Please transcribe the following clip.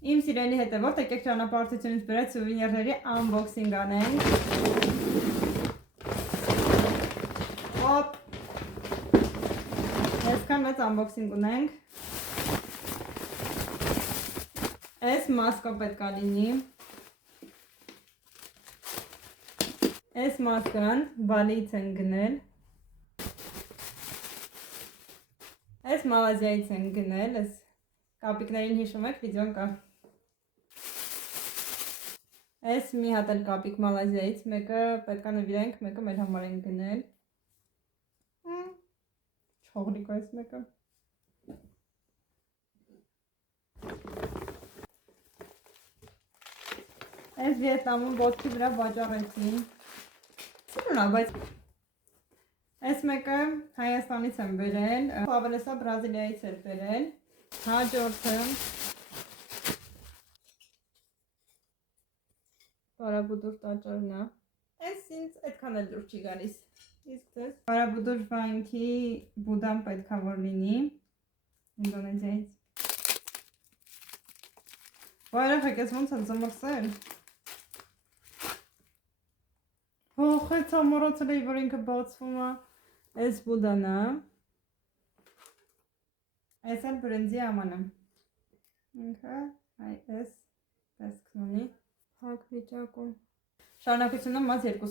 Իմ սիրելի հետևորդ, եկեք ճանապարհորդությունից բերած սուվենիրների unboxing անենք։ Հոպ։ Այսքան մեծ unboxing ունենք։ Այս մասկը պետք է լինի։ Այս մասկան Բալիից են գնել։ Այս Մալազիայից են գնել, այս կապիկներին հիշում եք, վիդեոն կա։ Այս մի հատ էլ կապիկ Մալազիայից, մեկը պետք է նվիրենք, մեկը մեր համար են գնել։ Չողնիկ այս մեկը։ Այս Վիետնամում ոտքի վրա վաճառեցին։ Սիրուն է, բայց այս մեկը Հայաստանից են բերել, ավելեսա Բրազիլիայից էր բերել։ Հաջորդը Բարաբուդուր տաճարն է։ Այս ինձ այդքան էլ դուր չի գալիս։ Իսկ դες Բարաբուդուր վանքի Բուդան պետք է որ լինի Ինդոնեզիայից։ Բարեխեք, ես ոնց են ծմրսել։ Հոխ, այդ ամորացել էի, որ ինքը բացվում է։ Այս Բուդան է։ Այս էլ բրենդի ամանը։ Ինքը այս տեսքն ունի։ Փակ վիճակում։ Շարունակությունը մաց 2